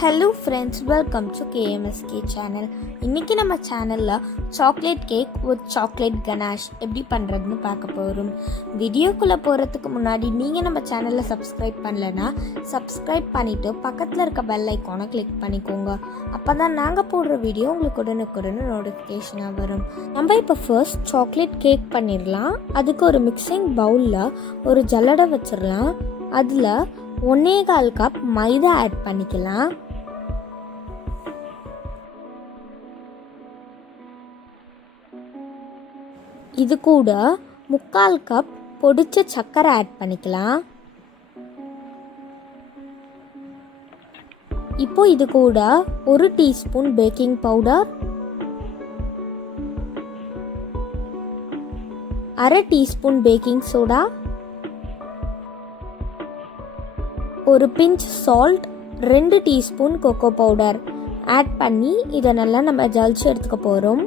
Hello friends, welcome to KMSK channel. இன்றைக்கி நம்ம சேனலில் chocolate cake with chocolate ganache எப்படி பண்ணுறதுன்னு பார்க்க போகிறோம். வீடியோக்குள்ளே போகிறதுக்கு முன்னாடி நீங்கள் நம்ம சேனலில் சப்ஸ்கிரைப் பண்ணலைன்னா சப்ஸ்கிரைப் பண்ணிவிட்டு பக்கத்தில் இருக்க பெல் ஐக்கானை கிளிக் பண்ணிக்கோங்க. அப்போ தான் நாங்கள் போடுற வீடியோ உங்களுக்கு உடனுக்குடன் நோட்டிஃபிகேஷனாக வரும். நம்ம இப்போ ஃபர்ஸ்ட் சாக்லேட் கேக் பண்ணிடலாம். அதுக்கு ஒரு மிக்சிங் பவுலில் ஒரு ஜல்லடை வச்சிடலாம். அதில் 1.25 கப் மைதா ஆட் பண்ணிக்கலாம். இது கூட 3/4 கப் பொடிச்ச சர்க்கரை ஆட் பண்ணிக்கலாம். இப்போ இது கூட 1 teaspoon baking powder, 1/2 teaspoon baking soda, ஒரு pinch salt, 2 teaspoon cocoa powder add பண்ணி இதை நல்லா நம்ம ஜலிச்சு எடுத்துக்க போகிறோம்.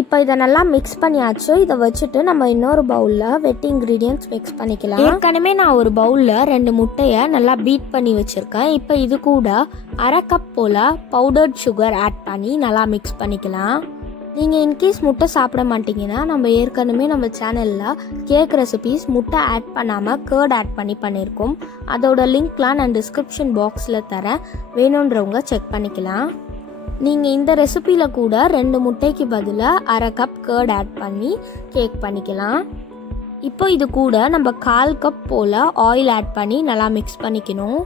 இப்போ இதை நல்லா மிக்ஸ் பண்ணியாச்சு. இதை வச்சுட்டு நம்ம இன்னொரு பவுலில் வெட் இன்க்ரீடியன்ட்ஸ் மிக்ஸ் பண்ணிக்கலாம். ஏற்கனவே நான் ஒரு பவுலில் 2 முட்டையை நல்லா பீட் பண்ணி வச்சுருக்கேன். இப்போ இது கூட 1/2 கப் போல் பவுடர்ட் சுகர் ஆட் பண்ணி நல்லா மிக்ஸ் பண்ணிக்கலாம். நீங்கள் இன்கேஸ் முட்டை சாப்பிட மாட்டிங்கன்னா நம்ம சேனலில் கேக் ரெசிபீஸ் முட்டை ஆட் பண்ணாமல் கர்ட் ஆட் பண்ணி பண்ணியிருக்கோம். அதோட லிங்க்லாம் நான் டிஸ்கிரிப்ஷன் பாக்ஸில் தரேன், வேணுன்றவங்க செக் பண்ணிக்கலாம். நீங்கள் இந்த ரெசிபியில் கூட 2 முட்டைக்கு பதிலாக 1/2 கப் கர்ட் ஆட் பண்ணி கேக் பண்ணிக்கலாம். இப்போ இது கூட நம்ம 1/4 கப் போல் ஆயில் ஆட் பண்ணி நல்லா மிக்ஸ் பண்ணிக்கணும்.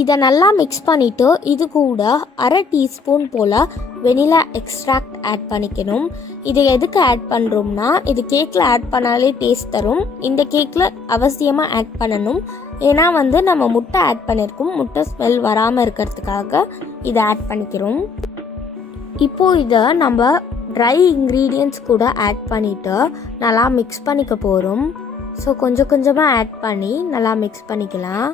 இதை நல்லா மிக்ஸ் பண்ணிவிட்டு இது கூட 1/2 டீஸ்பூன் போல் வெனிலா எக்ஸ்ட்ராக்ட் ஆட் பண்ணிக்கணும். இது எதுக்கு ஆட் பண்ணுறோம்னா, இது கேக்கில் ஆட் பண்ணாலே டேஸ்ட் தரும். இந்த கேக்கில் அவசியமாக ஆட் பண்ணணும். ஏன்னா நம்ம முட்டை ஆட் பண்ணியிருக்கோம், முட்டை ஸ்மெல் வராமல் இருக்கிறதுக்காக இதை ஆட் பண்ணிக்கிறோம். இப்போது இதை நம்ம ட்ரை இன்க்ரீடியன்ட்ஸ் கூட ஆட் பண்ணிவிட்டு நல்லா மிக்ஸ் பண்ணிக்க போகிறோம். ஸோ கொஞ்சம் கொஞ்சமாக ஆட் பண்ணி நல்லா மிக்ஸ் பண்ணிக்கலாம்.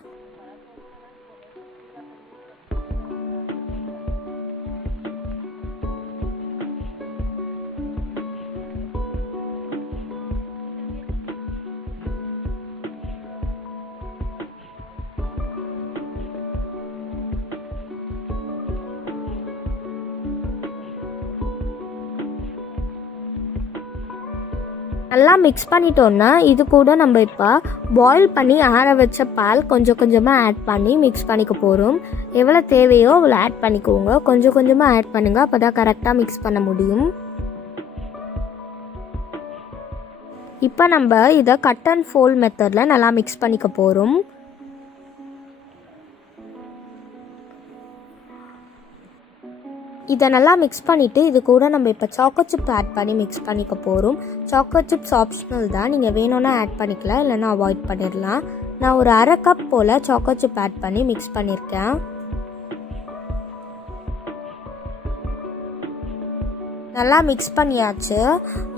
நல்லா மிக்ஸ் பண்ணிட்டோன்னா இது கூட நம்ம இப்போ பாயில் பண்ணி ஆற வச்ச பால் கொஞ்சம் கொஞ்சமாக ஆட் பண்ணி மிக்ஸ் பண்ணிக்க போகிறோம். எவ்வளோ தேவையோ அவ்வளோ ஆட் பண்ணிக்கோங்க. கொஞ்சம் கொஞ்சமாக ஆட் பண்ணுங்கள், அப்போ தான் கரெக்டாக மிக்ஸ் பண்ண முடியும். இப்போ நம்ம இதை கட் அண்ட் ஃபோல்ட் மெத்தடில் நல்லா மிக்ஸ் பண்ணிக்க போகிறோம். இதை நல்லா மிக்ஸ் பண்ணிவிட்டு இது கூட நம்ம இப்போ சாக்கோ சிப் ஆட் பண்ணி மிக்ஸ் பண்ணிக்க போகிறோம். சாக்கோ சிப்ஸ் ஆப்ஷனல் தான், நீங்கள் வேணும்னா ஆட் பண்ணிக்கலாம், இல்லைன்னா அவாய்ட் பண்ணிடலாம். நான் ஒரு 1/2 கப் போல் சாக்கோ சிப் ஆட் பண்ணி மிக்ஸ் பண்ணியிருக்கேன். நல்லா மிக்ஸ் பண்ணியாச்சு.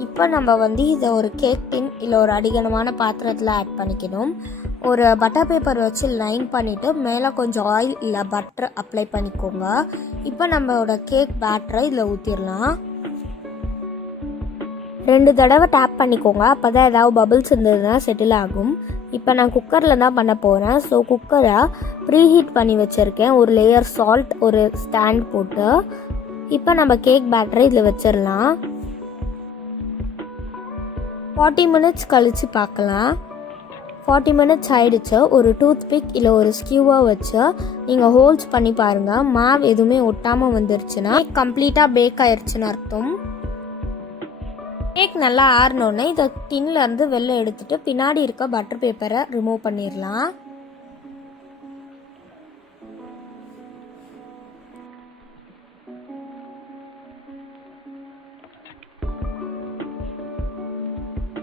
இப்போ நம்ம இதை ஒரு கேக் டின் இல்லை ஒரு அடிகனமான பாத்திரத்தில் ஆட் பண்ணிக்கணும். ஒரு பட்டர் பேப்பர் வச்சு லைன் பண்ணிவிட்டு மேலே கொஞ்சம் ஆயில் இல்லை பட்டர் அப்ளை பண்ணிக்கோங்க. இப்போ நம்மளோட கேக் பேட்டரை இதில் ஊற்றிடலாம். 2 தடவை டேப் பண்ணிக்கோங்க, அப்போ தான் ஏதாவது பபிள்ஸ் இருந்ததுன்னா செட்டில் ஆகும். இப்போ நான் குக்கரில் தான் பண்ண போகிறேன். ஸோ குக்கரை ப்ரீஹீட் பண்ணி வச்சுருக்கேன். ஒரு லேயர் சால்ட், ஒரு ஸ்டாண்ட் போட்டு இப்போ நம்ம கேக் பேட்டரை இதில் வச்சிடலாம். 40 மினிட்ஸ் கழித்து பார்க்கலாம். 40 மினிட்ஸ் ஆகிடுச்சு. ஒரு டூத் பிக் இல்லை ஒரு ஸ்கியூவாக வச்சு நீங்கள் ஹோல்ஸ் பண்ணி பாருங்கள். மாவு எதுவுமே ஒட்டாமல் வந்துருச்சுன்னா கம்ப்ளீட்டாக பேக் ஆயிடுச்சுன்னு அர்த்தம். கேக் நல்லா ஆறினோடனே இதை டின்லேருந்து வெளில எடுத்துகிட்டு பின்னாடி இருக்க பட்டர் பேப்பரை ரிமூவ் பண்ணிடலாம்.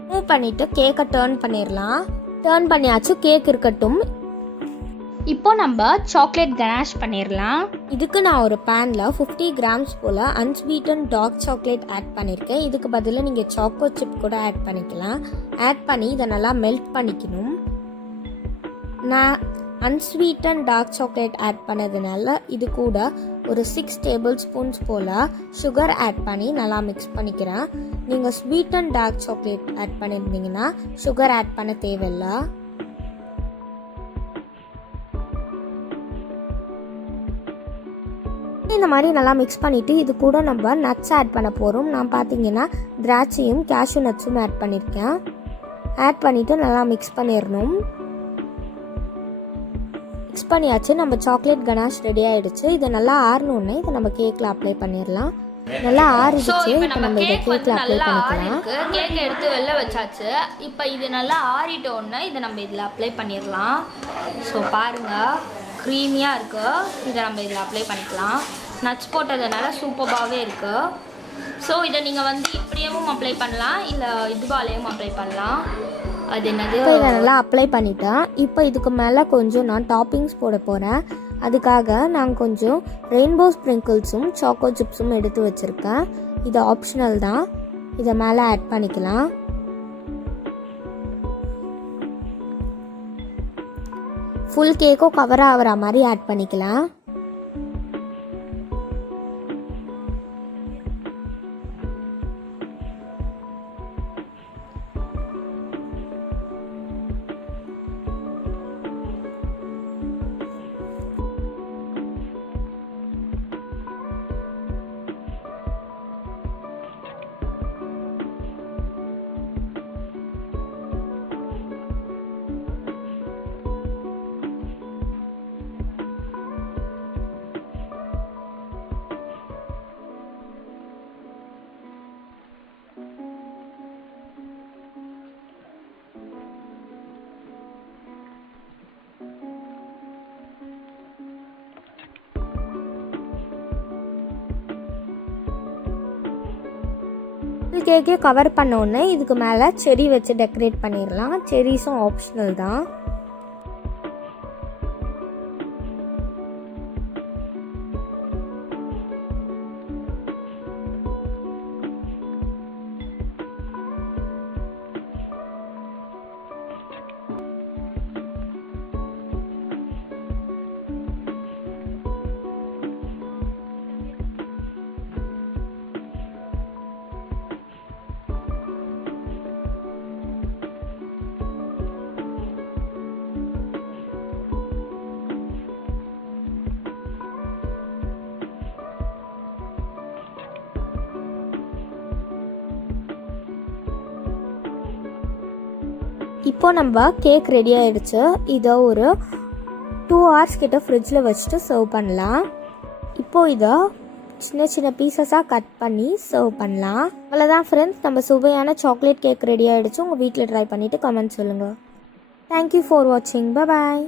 ரிமூவ் பண்ணிவிட்டு கேக்கை டர்ன் பண்ணிடலாம். டர்ன் பண்ணியாச்சு, கேக் இருக்கட்டும். இப்போ நம்ம சாக்லேட் கனாஷ் பண்ணிடலாம். இதுக்கு நான் ஒரு பேனில் 50 கிராம்ஸ் போல் அன்ஸ்வீட்டன் டார்க் சாக்லேட் ஆட் பண்ணியிருக்கேன். இதுக்கு பதிலாக நீங்கள் சாக்கோ சிப் கூட ஆட் பண்ணிக்கலாம். ஆட் பண்ணி இதை நல்லா மெல்ட் பண்ணிக்கணும். நான் அன்ஸ்வீட்டன் டார்க் சாக்லேட் ஆட் பண்ணதுனால இது கூட ஒரு 6 டேபிள் ஸ்பூன்ஸ் போல் சுகர் ஆட் பண்ணி நல்லா மிக்ஸ் பண்ணிக்கிறேன். நீங்கள் ஸ்வீட்டன் டார்க் சாக்லேட் ஆட் பண்ணியிருந்தீங்கன்னா சுகர் ஆட் பண்ண தேவையில்லை. இந்த மாதிரி நல்லா மிக்ஸ் பண்ணிவிட்டு இது கூட நம்ம நட்ஸ் ஆட் பண்ண போகிறோம். நான் பார்த்தீங்கன்னா திராட்சையும் கேஷ்யூ நட்ஸும் ஆட் பண்ணியிருக்கேன். ஆட் பண்ணிவிட்டு நல்லா மிக்ஸ் பண்ணிடணும். மிக்ஸ் பண்ணியாச்சு. நம்ம சாக்லேட் கனாஷ் ரெடி ஆகிடுச்சு. இதை நல்லா ஆறணுன்னே இதை நம்ம கேக்கில் அப்ளை பண்ணிடலாம். நல்லா ஆறிடுச்சு. இப்போ நம்ம இதை கேக்கில் அப்ளை பண்ணிக்கலாம். கேக் எடுத்து வெளில வச்சாச்சு. இப்போ இது நல்லா ஆறிட்டோன்னே இதை நம்ம இதில் அப்ளை பண்ணிடலாம். ஸோ பாருங்கள், க்ரீமியாக இருக்குது. இதை நம்ம இதில் அப்ளை பண்ணிக்கலாம். நட்ஸ் போட்டதுனால சூப்பராகவே இருக்குது. ஸோ இதை நீங்கள் வந்து இப்படியும் அப்ளை பண்ணலாம், இல்லை இதுவாலேயும் அப்ளை பண்ணலாம். அது என்னது, இதை நல்லா அப்ளை பண்ணிட்டேன். இப்போ இதுக்கு மேலே கொஞ்சம் நான் டாப்பிங்ஸ் போட போகிறேன். அதுக்காக நான் கொஞ்சம் ரெயின்போ ஸ்ப்ரிங்கிள்ஸும் சாக்கோ சிப்ஸும் எடுத்து வச்சுருக்கேன். இது ஆப்ஷனல் தான். இதை மேலே ஆட் பண்ணிக்கலாம். ஃபுல் கேக்கும் கவர் ஆகிற மாதிரி ஆட் பண்ணிக்கலாம். கேக்கே கவர் பண்ணோன்னே இதுக்கு மேலே செரி வச்சு டெக்கரேட் பண்ணிடலாம். செரிஸும் ஆப்ஷனல் தான். இப்போ நம்ம கேக் ரெடி ஆகிடுச்சு. இதை ஒரு 2 hours கிட்ட ஃப்ரிட்ஜில் வச்சுட்டு சர்வ் பண்ணலாம். இப்போது இதை சின்ன சின்ன பீசஸாக கட் பண்ணி சர்வ் பண்ணலாம். அவ்வளோதான் ஃப்ரெண்ட்ஸ், நம்ம சுவையான சாக்லேட் கேக் ரெடி ஆகிடுச்சு. உங்கள் வீட்டில் ட்ரை பண்ணிவிட்டு கமெண்ட் சொல்லுங்கள். தேங்க்யூ ஃபார் வாட்சிங். பாய்.